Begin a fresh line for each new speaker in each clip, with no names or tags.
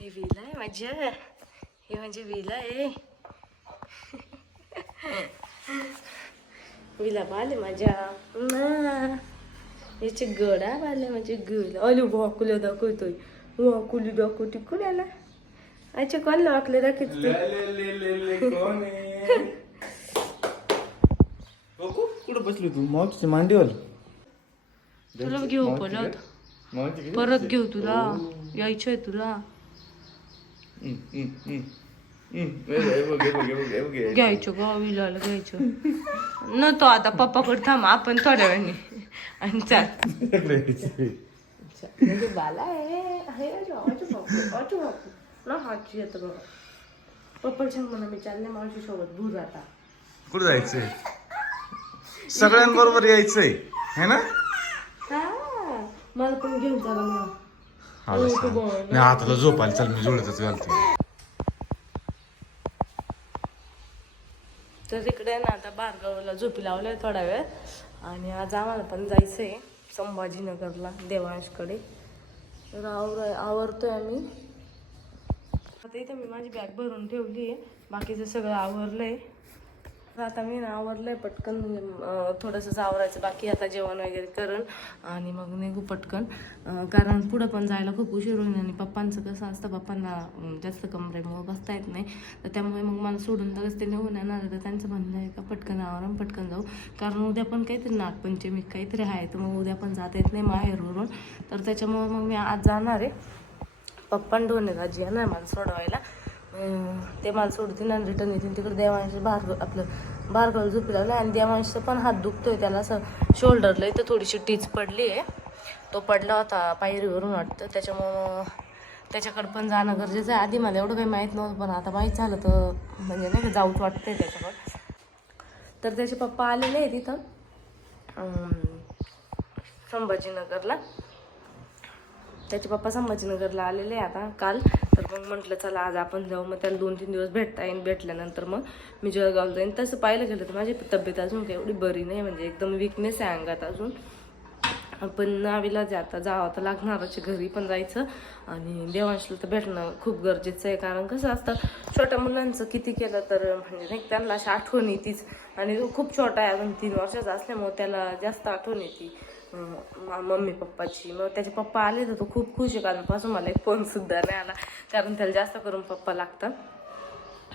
हे विला आहे माझ्या हे म्हणजे विला आहे विला बाले माझ्या ना याचे गडा बाले माझे गड अरे वाकुल्या दाखवतोय वाकुली दाखवते कुणाला अच्छा कोण वाकले दाखवते
कुठं बसली तू मावशीची मांडीवर
तुला घेऊ परत परत घेऊ तुला यायचंय तुला घ्यायचं ग विलाला घ्यायचं. न तो आता पप्पाकडे थांब आपण थोड्या वेळाने. आणि चाल. म्हणजे बाला आहे अजून बापू. ना हातची येतं बघा. पप्पा सांग म्हणा मी चालले मावशी सोबत भूर आता.
कुठं जायचंय? सगळ्यांबरोबर यायचंय है ना?
हा मला पण घेऊन चला मग.
हा सांग. नाही हाताला झोप आली चल मी जुळतच घालतो
तर इकडे ना आता बारगावला झोपी लावलंय थोडा वेळ. आणि आज आम्हाला पण जायचंय संभाजीनगरला देवांशकडे तर आवर आवरतोय आम्ही. आता इथं मी माझी बॅग भरून ठेवली आहे बाकीचं सगळं आवरलंय. तर आता मी ना आवरलंय पटकन थोडंसं आवरायचं बाकी आता जेवण वगैरे करण आणि मग निघू पटकन. कारण पुढं पण जायला खूप उशीर होईल आणि पप्पांचं कसं असतं पप्पांना जास्त कमरेमुळे बसता येत नाही. तर त्यामुळे मग मला सोडून तरच ते निघून येणार तर त्यांचं म्हणणं आहे का पटकन आवरून पटकन जाऊ. कारण उद्या पण काहीतरी नागपंचमी काहीतरी आहे. तर मग उद्या पण जाता येत नाही माहेरवरून. तर त्याच्यामुळे मग मी आज जाणार आहे. पप्पा डोने आजी येणार मला सोडवायला. ते मला सोडतील आणि रिटर्न येतील तिकडे देवांशी बाहेर आपलं बारगाव झोपी लागलं आणि देवांशीचा पण हात दुखतोय. त्याला असं शोल्डरला इथं थोडीशी टीच पडली आहे. तो पडला होता पायरीवरून वाटतं. त्याच्यामुळं त्याच्याकडे पण जाणं गरजेचं आहे. आधी मला एवढं काही माहीत नव्हतं पण आता माहीत झालं तर म्हणजे नाही का जाऊच वाटतंय त्याच्याकडं तर त्याचे पप्पा आलेले आहे तिथं संभाजीनगरला. त्याचे पप्पा संभाजीनगरला आलेले आहे आता काल. तर मग म्हटलं चला आज आपण जाऊ. मग त्याला दोन तीन दिवस भेटता येईन. भेटल्यानंतर मग मी जळगावला जाईन. तसं पाहिलं गेलं तर माझी तब्येत अजून काही एवढी बरी नाही. म्हणजे एकदम विकनेस आहे अंगात अजून. पण नावीला जाता आता जावं तर लागणारच घरी पण जायचं. आणि देवांशला तर भेटणं खूप गरजेचं आहे. कारण कसं असतं छोट्या मुलांचं किती केलं तर म्हणजे नाही त्यांना अशी आठवण येतीच. आणि तो खूप छोटा आहे. अजून तीन वर्षाचा असल्यामुळे त्याला जास्त आठवण येते. मम्मी पप्पाची. मग त्याचे पप्पा आले तर तो खूप खुश आहे. कालपासून मला एक फोन सुद्धा नाही आला कारण त्याला जास्त करून पप्पा लागतात.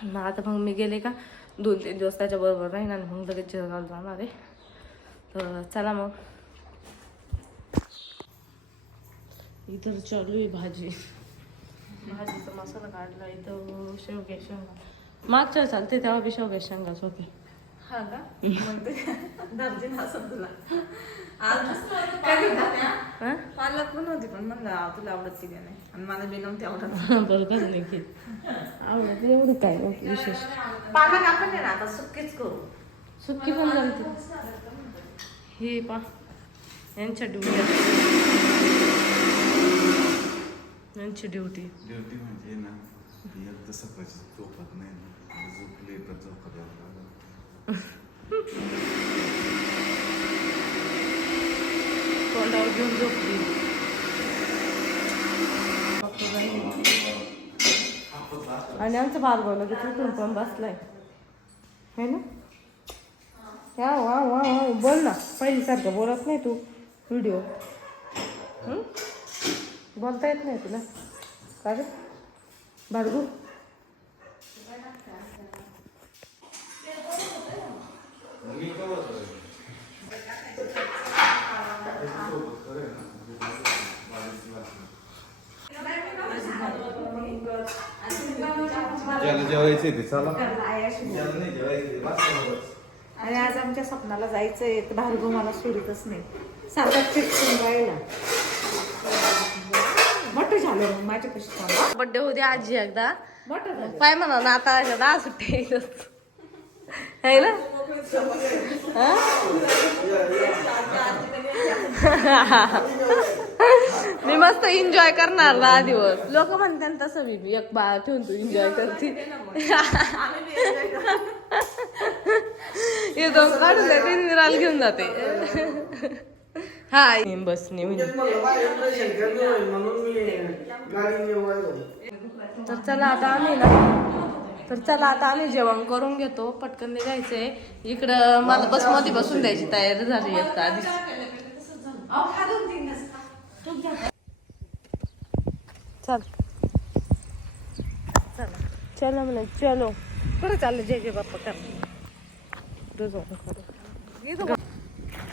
मग आता मग मी गेले का दोन तीन दिवस त्याच्याबरोबर राहीन आणि मग लगेच जळगाव जाणार आहे. तर चला मग. इथं चालू आहे भाजी. भाजीचा मसाला काढला इथं शेवग्या शेंगा. मागच्या चालते तेव्हा बी शेवग्या शेंगाच होते.
हा का? मग ते दर्जे नसेल तुला. आज काय करतात
हा?
पालक पण होती पण म्हणलं "आ, तुला आवडत की नाही? आणि मला बी नव्हती आवडत.
नाही की. आवडत एवढं काय विशेष?
पालक आपण नाही ना आता सुक्कीच करू.
सुक्की पण जमते. हे पा यांच्या ड्युटी यांची ड्युटी
ड्युटी म्हणजे ना एक तर सकाळची झोपत नाही ना. झोपली तर झोपत
तोंडावर घेऊन झोपली. आणि आमचं भार्गवला की तिथून पण बसलाय. है ना? वा वा वा वा बोल ना. पहिलीसारखं बोलत नाही तू व्हिडिओ. बोलता येत नाही तुला. का रे
ज्याला जेवायचे ते चला. ज्याला नाही जेवायचे बस
आणि आज आमच्या स्वप्नाला जायचंय. तर भार्गव मला सोडतच नाही. सारखा राहिला. मोठं झालं मग माझ्या कशी
बड्डे होते आजी एकदा.
मोठं
काय म्हणा ना आता दहा सुट्टी आहे. ना? हा? मी मस्त एन्जॉय करणार दहा दिवस. लोक म्हणतात तसं मी एक बाळ ठेवून तू एन्जॉय करते. हे दोन काढून जाते निराल घेऊन जाते. हा बस तर चला आता आम्ही ना तर चला आता आम्ही जेवण करून घेतो. पटकन निघायचंय. इकडं मला बसमध्ये बसून द्यायची तयारी झाली आहे आता आधीच. चल चला. चलो म्हणे चलो. कुठं चाललं जय जय बाप्पा कर.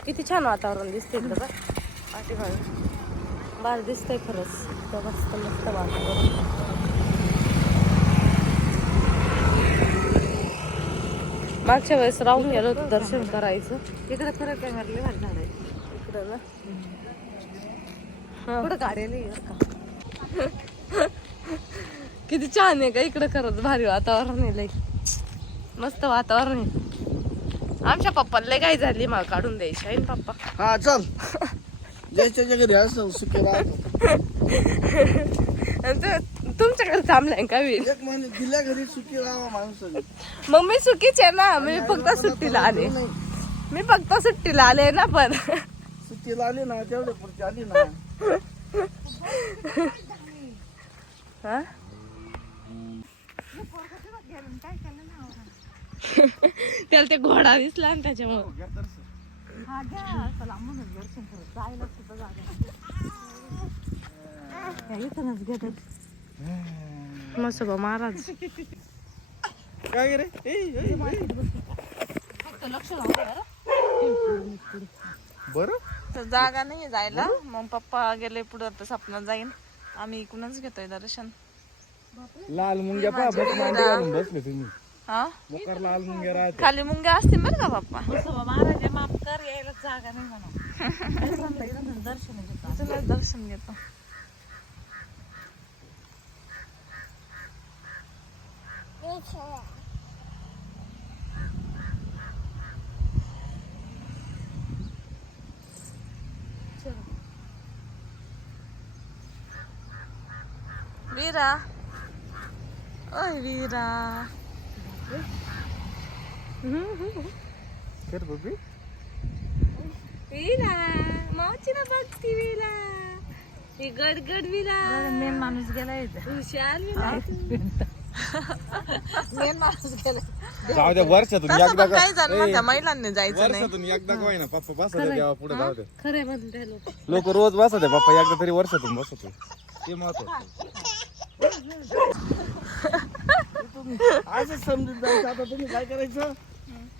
किती छान वातावरण दिसते इकडं बघ. पाठीमागे. बाहेर दिसतंय खरंच. मस्त मस्त वातावरण. मागच्या वेळेस राहून गेलो होतो दर्शन करायचं.
तिकडे खरं काय मारले भारी झाड आहे.
इकडं ना. हा. किती छान आहे का इकडं खरंच भारी वातावरण आहे लई. मस्त वातावरण आहे. आमच्या पप्पाला लय काय झाली मग काढून द्यायची आहे ना पप्पा.
हा चल. ज्याच्या घरी असं सुखी राहतो
आणि ते तुमच्याकडे थांबलाय का मी?
एक महिने दिल्या घरी सुखी राहावा माणसाने.
मग मी चुकीच आहे ना मी फक्त सुट्टीला आले.
नाही.
मी फक्त सुट्टीला आले ना पण.
सुट्टीला आली ना तेवढे पुढची आली ना.
हा? त्याला ते घोडा दिसला ना त्याच्यामुळे.
हा जायला सुद्धा जागा. इथूनच घेतात
मस्त बा महाराज.
काय रे? ए, ए. बरं?
तर जागा नाही जायला. मग पप्पा गेले पुढे आता सपनात जाईन. आम्ही इकडूनच घेतोय दर्शन.
लाल मुंग्या मांडी घालून बसले तुम्ही.
हा?
मोकार लाल मुंग्या राहते.
खाली मुंग्या असतील बरं का पप्पा? महाराज माफ कर यायला जागा नाही म्हणून दर्शन घेतो. दर्शन घेतो. वीरा. ओय वीरा.
कर बबी.
विला मावची ना बघती विला ही गडगड विला
मेन माणूस गेला
हुशार
मेन माणूस गेला.
जाऊ द्या वर्षातून
तसं
एकदा
पण जण म्हणतात महिलांनी जायचं नाही.
वर्षातून एकदा काय ना पप्पा बसा द्या देवा पुढे जाऊ दे.
खरं म्हणते लोक.
लोक रोज बसा द्या पप्पा एकदा तरी वर्षातून बसतो ते महत्त्व असं समजून जायचं आता तुम्ही काय करायचं?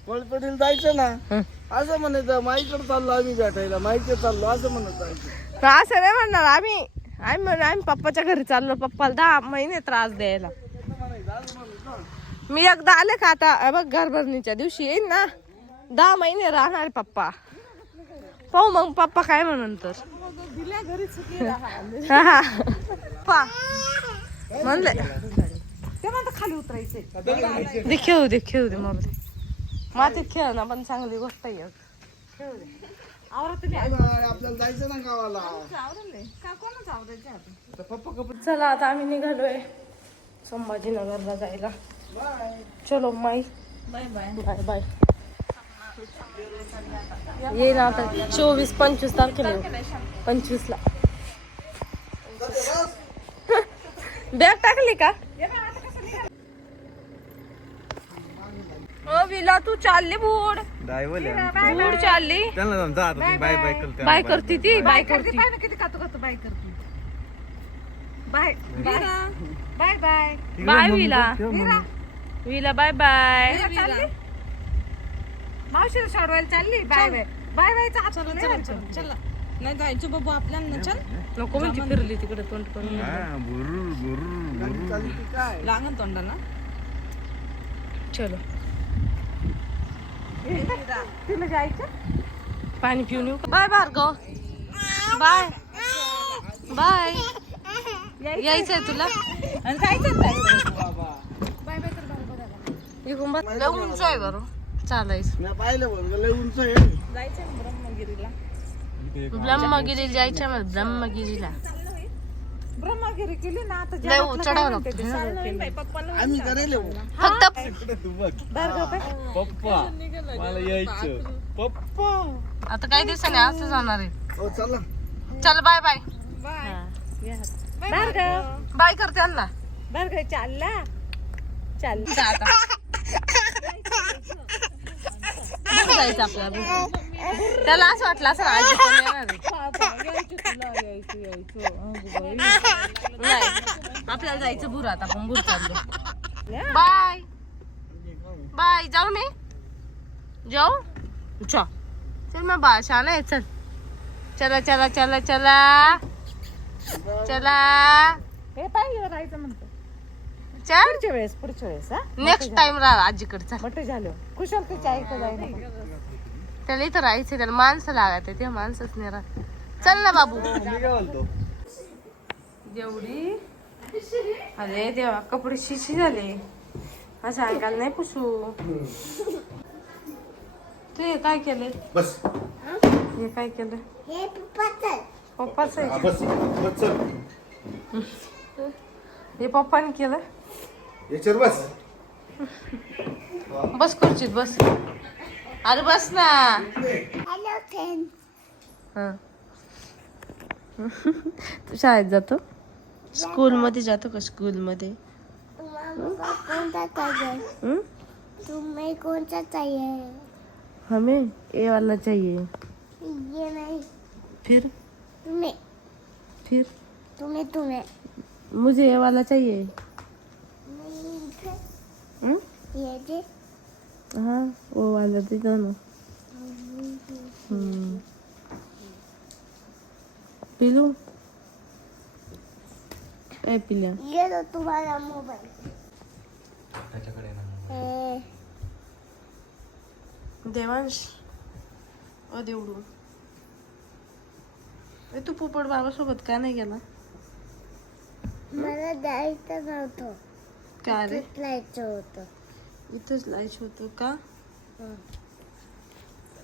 पळपडीला जायचं ना असं म्हणायचं माईकडे चाललो आम्ही भेटायला माईकडे चाललो असं म्हणत जायचं.
असं नाही म्हणणार आम्ही आम्ही म्हणून आम्ही पप्पाच्या घरी चाललो पप्पाला दहा महिने त्रास द्यायला. मी एकदा आले का आता बघ घरभरणीच्या दिवशी येईन ना. दहा महिने राहणार पप्पा. पाहू मग पप्पा काय म्हणून तर. पा म्हणले
खाली उतरायचे
दे खेळू दे खेळू दे. मग मातीत खेळणं पण चांगली गोष्ट आहे
जायचं ना गावाला पप्पा
चला आता आम्ही निघालोय संभाजीनगरला जायला. चलो माई
बाय बाय
बाय बाय ये ना आता चोवीस पंचवीस तारखेला. पंचवीसला बॅग टाकली का? ओ विला तू चालली भूड भूड चालली.
बाय बाय करते.
बाय करती ती बाय करती.
बाय ना किती कातू कातू बाय करतो. बाय बाय बाय
बाय विला. विला बाय बाय
मावशीला सोडवायला चालली? बाय बाय बाय बाय चल चल चल. चल नाही जायचं बाबू आपल्याला चल.
नको म्हणजे फिरली तिकडे तोंड करून.
लागन तोंडाला.
चलो.
तिला जायचं?
पाणी पिऊन येऊ बाय भार्गव बाय बाय यायचंय तुला?
आणि जायचं
इकडून बघ. लय उंच आहे बरं. चालायचं.
मी पाहिलं बरं लय उंच आहे.
जायचं ना ब्रह्मगिरीला.
ब्रह्मगिरीला जायचं मला ब्रह्मगिरीला.
ब्रह्मगिरी केली ना आता
लय चढावं लागतं.
पप्पाला
फक्त
पप्पा मला यायचं. पप्पा.
आता काही दिवसांनी असं जाणार आहे.
हो चला.
चल बाय बाय.
भार्गव
बाय करते अण्णा
भार्गव चालला? चाल
आता बुर जायचं आपल्याला त्याला असं वाटलं असं आजी पण येणार आहे. नाही आपल्याला जायचं भूर आता आपण भूर चाललो. बाय. बाय. जाऊ मी. जाऊ. चा चल मग बा शाला आहे चल. चला चला चला चला. चला.
हे पाहिजे राहायचं म्हणतो.
चल
पुढच्या वेळेस पुढच्या वेळेस हा?
नेक्स्ट टाइम राहा आजीकडे चल
मोठं झालं. कुशल ते ऐकत जाईल.
त्याला इथं राहायचं त्याला माणसं लागत ते माणसंच नाही राहत. चल ना बाबू.
मी काय बोलतो
जेवढी? अरे देवा कपडे शिशी झाले. असं ऐकायला नाही पुसू. तू हे काय केलंय?
बस.
हे काय केलं?
हे पप्पाचं
पप्पाच आहे का?
बस. बस चल.
हे पप्पाने केलं?
याच्यावर बस.
बस खुर्चीत बस. अरे बस ना.
हॅलो फ्रेंड
हा. तू शाळेत जातो? स्कूल मध्ये जातो का स्कूल मध्ये
तुम्हाला कोणता चाहिए
हम्म?
तुम्हें कौन सा चाहिए
हमें ये वाला चाहिए
ये नहीं.
फिर?
तुम्हें.
फिर?
तुम्हें तुम्हें.
मुझे ये वाला चाहिए हम्म?
ये दे
हाँ वो वाला दे दो ना हम्म पिलू ए पिल्या
ये लो तुम्हारा मोबाइल ए,
देवांश अ देवडू ए तू पोपट बाबासोबत का नाही गेला
मला जायचं नव्हतं
का रे
तिथं जायचं होतं
इथंच लायचं होतं का?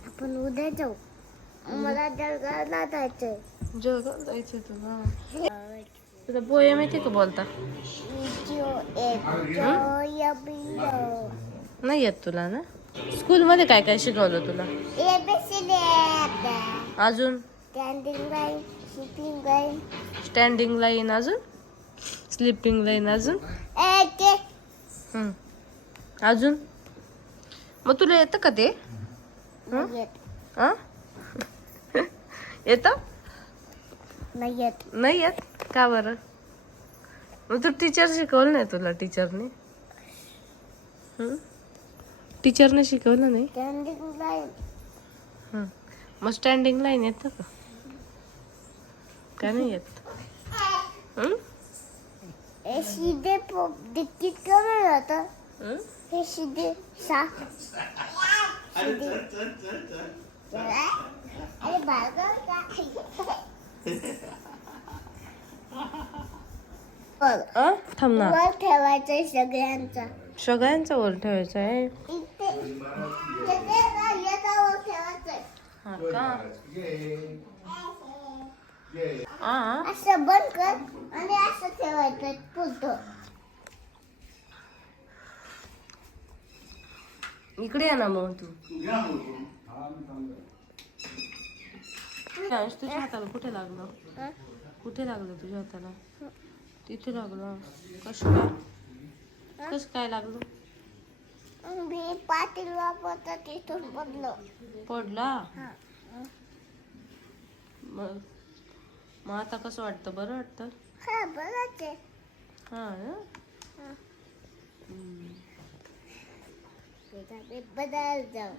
आपण उद्या जाऊ. मला जळगावला जायचंय.
जळगाव जायचं तुला तुला पोयम येते का बोलता? नाही येत तुला ना? स्कूलमध्ये काय काय शिकवलं तुला?
ए बी सी डी
अजून?
Standing line sleeping line
standing line अजून? स्लिपिंग लाईन अजून. अजून? मग तुला येतं का ते?
येत. नाही येत.
नाही येत? का बरं? मग तू टीचर शिकवलं नाही तुला टीचरने टीचरने शिकवलं नाही?
स्टँडिंग लाईन
हं. मग स्टँडिंग लाईन येतं का? का नाही येत? हं?
सीधे सा सीधे अरे भार्गव बघ
आ? थांब ना
वर ठेवायचंय सगळ्यांचा
सगळ्यांचा वर ठेवायचं आहे हा का?
असं बंद कर आणि असं ठेवायचं पुढं
इकडे ये ना मग तू. अंश, तुझ्या हाताला कुठे लागलं?
हं?
कुठे लागलं तुझ्या हाताला? तिथे लागलं. कसं काय? कसं काय लागलं?
मी पाटील वापरता तिथून
पडला. मग मग आता कसं वाटतं? बरं वाटतं?
हा आहे.
हा ना?
बदल जाऊ